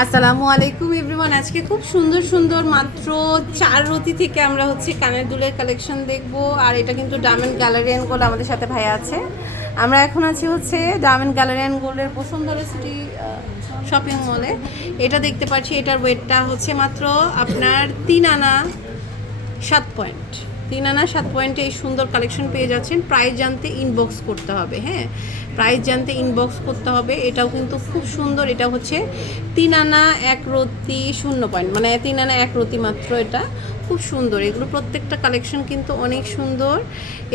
আসসালামু আলাইকুম এভরিওয়ান আজকে খুব সুন্দর সুন্দর মাত্র চার রতি থেকে আমরা হচ্ছে কানের দুলের কালেকশন দেখব। আর এটা কিন্তু ডায়মন্ড গ্যালারি অ্যান্ড গোল্ড আমাদের সাথে ভাই আছে। আমরা এখন আছি হচ্ছে ডায়মন্ড গ্যালারি অ্যান্ড গোল্ডের বসুন্ধরা সিটি শপিং মলে এটা দেখতে পাচ্ছি, এটার ওয়েটটা হচ্ছে মাত্র আপনার তিন আনা সাত পয়েন্ট তিন আনা সাত পয়েন্টে এই সুন্দর কালেকশন পেয়ে যাচ্ছেন। প্রাইস জানতে ইনবক্স করতে হবে হ্যাঁ? প্রাইস জানতে ইনবক্স করতে হবে। এটাও কিন্তু খুব সুন্দর এটা হচ্ছে তিন আনা এক রতি শূন্য পয়েন্ট মানে তিন আনা এক রতি মাত্র এটা। খুব সুন্দর এগুলো প্রত্যেকটা কালেকশন কিন্তু অনেক সুন্দর।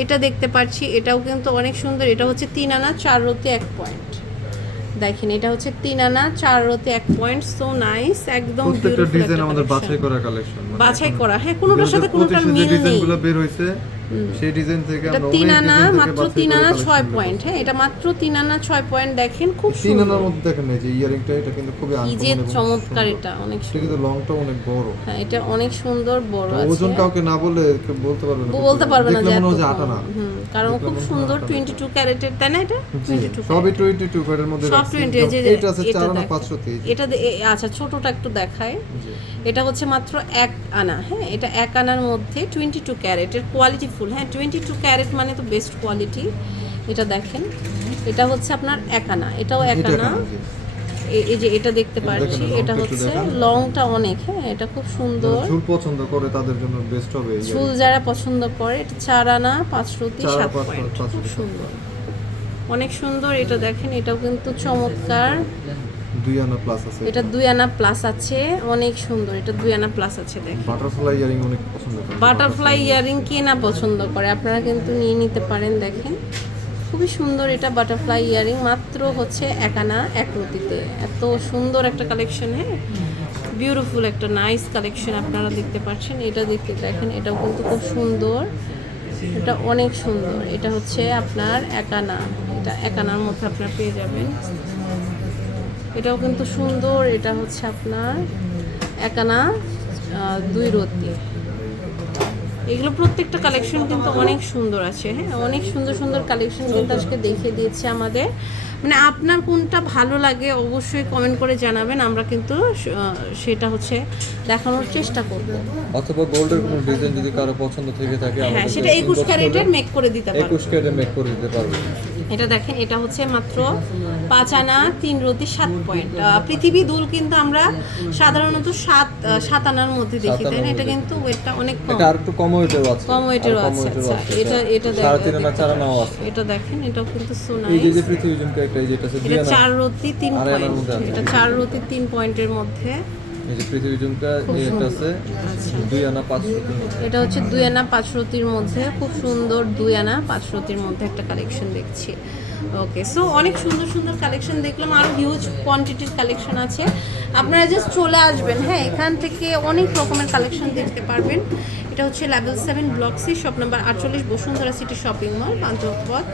এটা দেখতে পাচ্ছি এটাও কিন্তু অনেক সুন্দর এটা হচ্ছে তিন আনা চার রতি এক পয়েন্ট দেখেন এটা হচ্ছে তিন আনা চার রতি এক পয়েন্ট সো নাইস একদম প্রত্যেকটা ডিজাইন আমাদের বাছাই করা কালেকশন বাছাই করা হ্যাঁ কোনোটার সাথে কোনোটার মিল নেই। ডিজাইনগুলো বের হইছে সেই ডিজাইন থেকে আমরা তিন আনা মাত্র তিন আনা ছয় পয়েন্ট হ্যাঁ এটা মাত্র তিন আনা ছয় পয়েন্ট দেখেন খুব। তিন সুন্দর। আনার মধ্যে দেখেন এই যে ইয়ারিংটা এটা কিন্তু খুবই কি যে চমৎকার এটা অনেক সুন্দর কিন্তু লংটা অনেক বড়। হ্যাঁ এটা অনেক সুন্দর বড় আছে ওজন কাউকে না বলে বলতে পারবে না। বলতে পারবে না যে এত না। কারণ খুব সুন্দর আটা না। টোয়েন্টি টু ক্যারেটের তাই না এটা? টোয়েন্টি টু সবই টোয়েন্টি টু প্যাডের মধ্যে সব যে এইটা আছে এটা চার আনা দেখো। পাঁচশো তেইশ এটা আচ্ছা ছোটটা একটু দেখায় এটা হচ্ছে মাত্র এক আনা হ্যাঁ এটা এক আনার মধ্যে টোয়েন্টি টু ক্যারেটের কোয়ালিটি ফুল হ্যাঁ টোয়েন্টি টু ক্যারেট মানে তো বেস্ট কোয়ালিটি এটা দেখেন। এটা হচ্ছে আপনার এক আনা এটাও এক এটা আনা এ- এই যে এটা দেখতে পাচ্ছি এটা হচ্ছে লংটা অনেক হ্যাঁ এটা খুব সুন্দর। ঝুল পছন্দ করে তাদের জন্য বেস্ট হবে চুল যারা পছন্দ করে এটা চার আনা আনা, সাত পয়েন্ট। খুব সুন্দর। অনেক সুন্দর এটা দেখেন এটাও কিন্তু চমৎকার। দুই আনা প্লাস আছে। এটা দুই আনা প্লাস আছে অনেক সুন্দর। এটা দুই আনা প্লাস আছে দেখেন। বাটারফ্লাই ইয়ারিং অনেক পছন্দ করে। বাটারফ্লাই ইয়ারিং কে না পছন্দ করে। আপনারা কিন্তু নিয়ে নিতে পারেন দেখেন। খুবই সুন্দর এটা বাটারফ্লাই ইয়ারিং মাত্র হচ্ছে এক আনা এক রতিতে। এত সুন্দর একটা কালেকশন হ্যাঁ বিউটিফুল একটা নাইস কালেকশন আপনারা দেখতে পাচ্ছেন। এটা দেখতে দেখেন এটাও কিন্তু খুব সুন্দর। এটা অনেক সুন্দর। এটা হচ্ছে আপনার একানা এটা একানার মধ্যে আপনারা পেয়ে যাবেন। এটাও কিন্তু সুন্দর এটা হচ্ছে আপনার একানা দুই রতি। এগুলো প্রত্যেকটা কালেকশন কিন্তু অনেক সুন্দর আছে হ্যাঁ? অনেক সুন্দর সুন্দর কালেকশন কিন্তু আজকে দেখিয়ে দিয়েছে আমাদের। মানে আপনার কোনটা ভালো লাগে অবশ্যই কমেন্ট করে জানাবেন আমরা কিন্তু সেটা হচ্ছে দেখানোর চেষ্টা করব। অথবা গোল্ডের কোনো ডিজাইন যদি কারও পছন্দ থেকে থাকে হ্যাঁ সেটা একুশ ক্যারেটের মেক করে দিতে পারব। একুশ ক্যারেটে মেক করে দিতে পারবে। এটা দেখেন এটা হচ্ছে মাত্র পাঁচ আনা তিন রতি সাত পয়েন্ট। পৃথিবী দুল কিন্তু আমরা সাধারণত সাত সাত আনার মধ্যে দেখি তাই না? এটা কিন্তু ওয়েটটা অনেক কম। এটা একটু কম ওয়েটের আছে। কম ওয়েটেরও আছে আচ্ছা এটা এটা সাড়ে তিন দেখেন। আছে। এটা দেখেন এটাও কিন্তু সোনা। এই যে পৃথিবী জুমকা এই যেটা আছে এটা চার রতি তিন পয়েন্ট। এটা চার রতি তিন পয়েন্টের মধ্যে। এই যে পৃথিবী জুমকা এটা আছে দুই আনা পাঁচশো তিন এটা হচ্ছে দুই আনা পাঁচ রতির মধ্যে। খুব সুন্দর দুই আনা পাঁচ রতির মধ্যে একটা কালেকশন দেখছি। ওকে সো অনেক সুন্দর সুন্দর কালেকশন দেখলাম। আরও হিউজ কোয়ান্টিটির কালেকশন আছে। আপনারা জাস্ট চলে আসবেন হ্যাঁ? এখান থেকে অনেক রকমের কালেকশন দেখতে পারবেন। এটা হচ্ছে level seven block C shop number আটচল্লিশ Bashundhara city shopping mall Panthapath